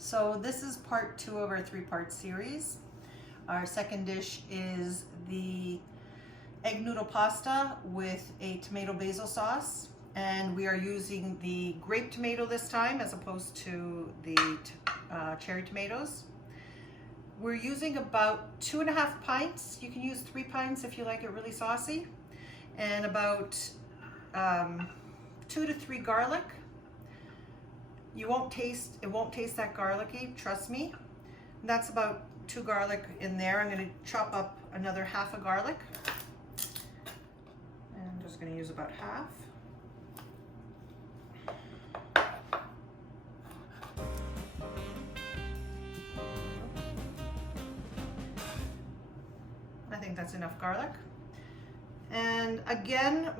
So this is part 2 of our 3-part series. Our second dish is the egg noodle pasta with a tomato basil sauce, and we are using the grape tomato this time as opposed to the cherry tomatoes. We're using about 2.5 pints. You can use 3 pints if you like it really saucy, and about 2 to 3 garlic. It won't taste that garlicky, trust me. That's about 2 garlic in there. I'm going to chop up another half a garlic. And I'm just going to use about half. I think that's enough garlic. And again,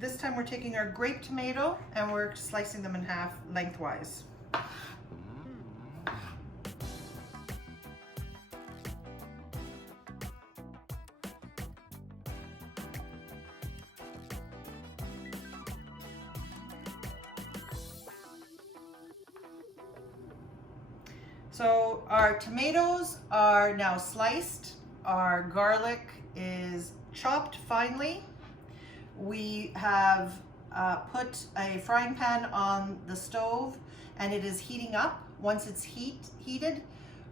this time we're taking our grape tomato and we're slicing them in half lengthwise. So our tomatoes are now sliced. Our garlic is chopped finely. We have put a frying pan on the stove and it is heating up. Once it's heated,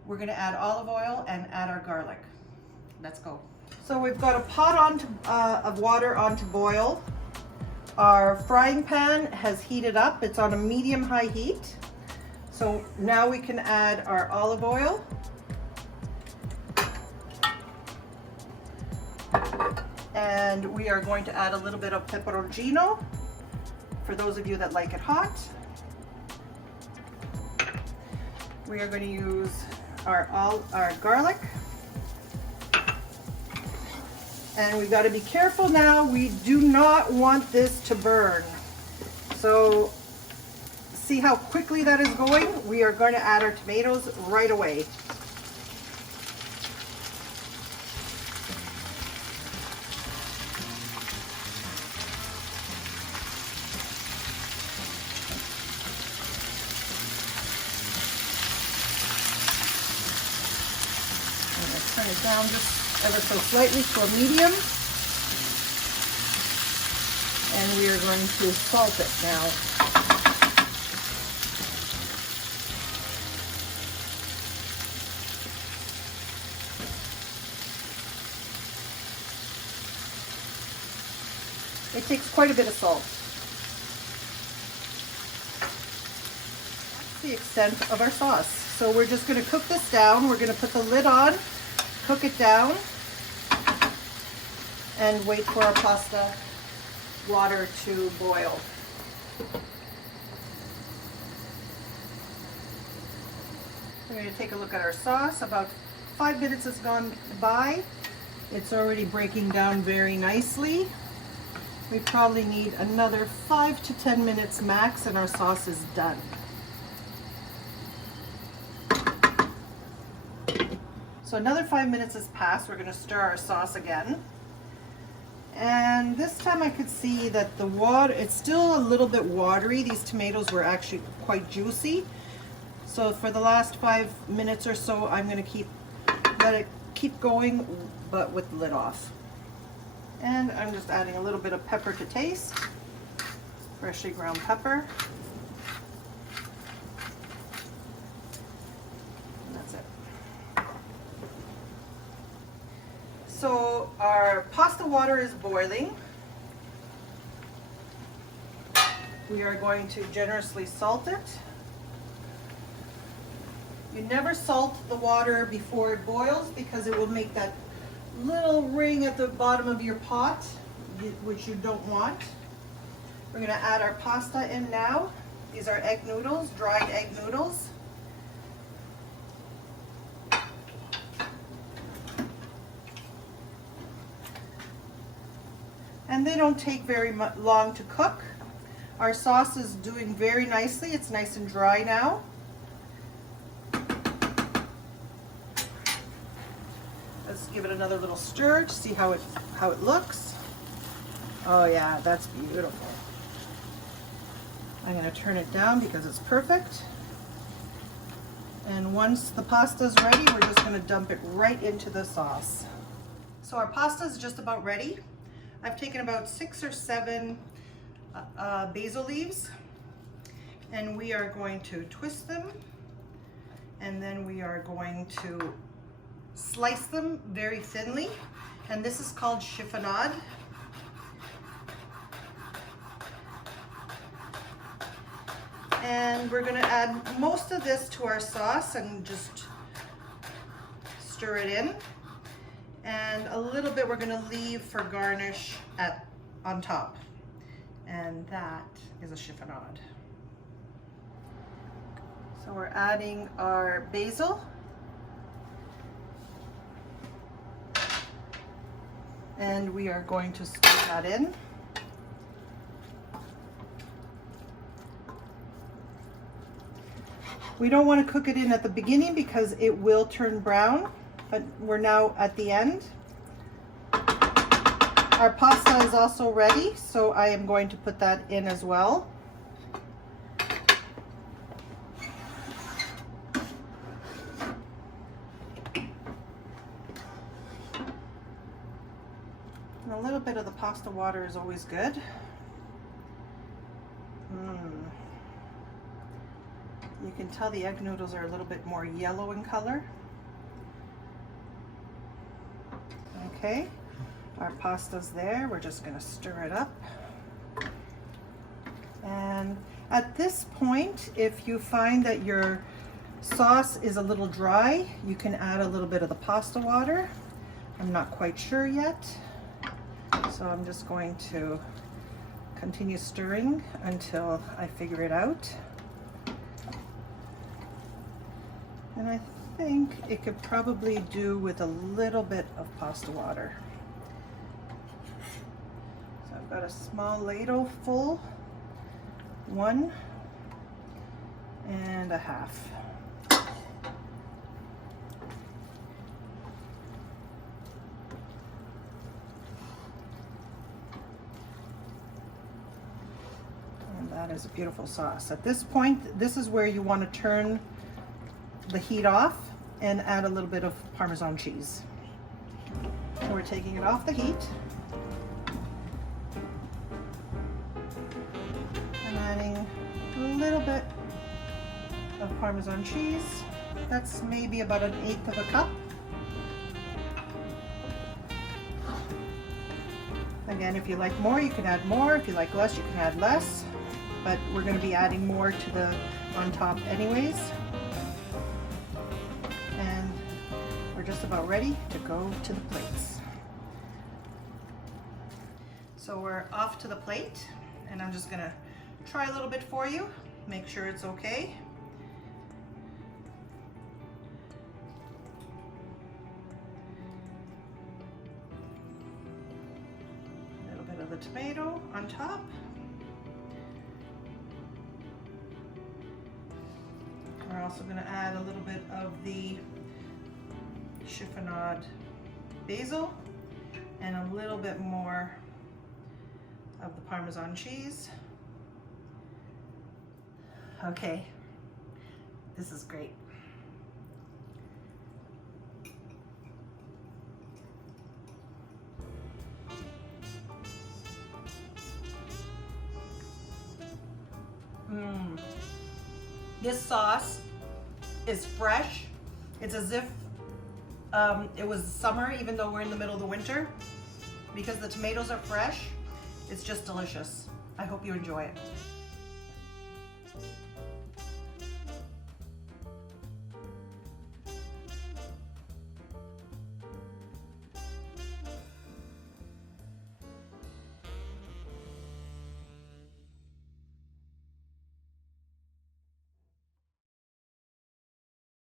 we're going to add olive oil and add our garlic. Let's go. So we've got a pot of water on to boil. Our frying pan has heated up. It's on a medium-high heat. So now we can add our olive oil. And we are going to add a little bit of peperoncino for those of you that like it hot. We are going to use our garlic. And we've got to be careful now. We do not want this to burn. So see how quickly that is going? We are going to add our tomatoes right away. Turn it down just ever so slightly to a medium. And we are going to salt it now. It takes quite a bit of salt. That's the extent of our sauce. So we're just going to cook this down. We're going to put the lid on, cook it down, and wait for our pasta water to boil. We're going to take a look at our sauce. About 5 minutes has gone by. It's already breaking down very nicely. We probably need another 5 to 10 minutes max and our sauce is done. So another 5 minutes has passed. We're going to stir our sauce again. And this time I could see that the water, it's still a little bit watery. These tomatoes were actually quite juicy. So for the last 5 minutes or so, I'm going to let it keep going, but with the lid off. And I'm just adding a little bit of pepper to taste, freshly ground pepper. And that's it. So our pasta water is boiling. We are going to generously salt it. You never salt the water before it boils because it will make that little ring at the bottom of your pot, which you don't want. We're going to add our pasta in now. These are egg noodles, dried egg noodles. And they don't take very long to cook. Our sauce is doing very nicely. It's nice and dry now. Let's give it another little stir to see how it looks. Oh yeah, that's beautiful. I'm going to turn it down because it's perfect. And once the pasta is ready, we're just going to dump it right into the sauce. So our pasta is just about ready. I've taken about 6 or 7 basil leaves, and we are going to twist them, and then we are going to slice them very thinly, and this is called chiffonade. And we're going to add most of this to our sauce and just stir it in. And a little bit we're going to leave for garnish on top. And that is a chiffonade. So we're adding our basil. And we are going to stir that in. We don't want to cook it in at the beginning because it will turn brown, but we're now at the end. Our pasta is also ready, so I am going to put that in as well. And a little bit of the pasta water is always good. You can tell the egg noodles are a little bit more yellow in color. Okay, our pasta's there. We're just going to stir it up. And at this point, if you find that your sauce is a little dry, you can add a little bit of the pasta water. I'm not quite sure yet, so I'm just going to continue stirring until I figure it out. And I think it could probably do with a little bit of pasta water. So I've got a small ladle full, 1 1/2. And that is a beautiful sauce. At this point, this is where you want to turn the heat off and add a little bit of Parmesan cheese. So we're taking it off the heat and adding a little bit of Parmesan cheese. That's maybe about 1/8 of a cup. Again, if you like more, you can add more. If you like less, you can add less. But we're going to be adding more to on top anyways. And we're just about ready to go to the plates. So we're off to the plate, and I'm just gonna try a little bit for you, make sure it's okay. A little bit of the tomato on top. We're also going to add a little bit of the chiffonade basil and a little bit more of the Parmesan cheese. Okay, this is great. This sauce is fresh. It's as if it was summer, even though we're in the middle of the winter. Because the tomatoes are fresh, it's just delicious. I hope you enjoy it.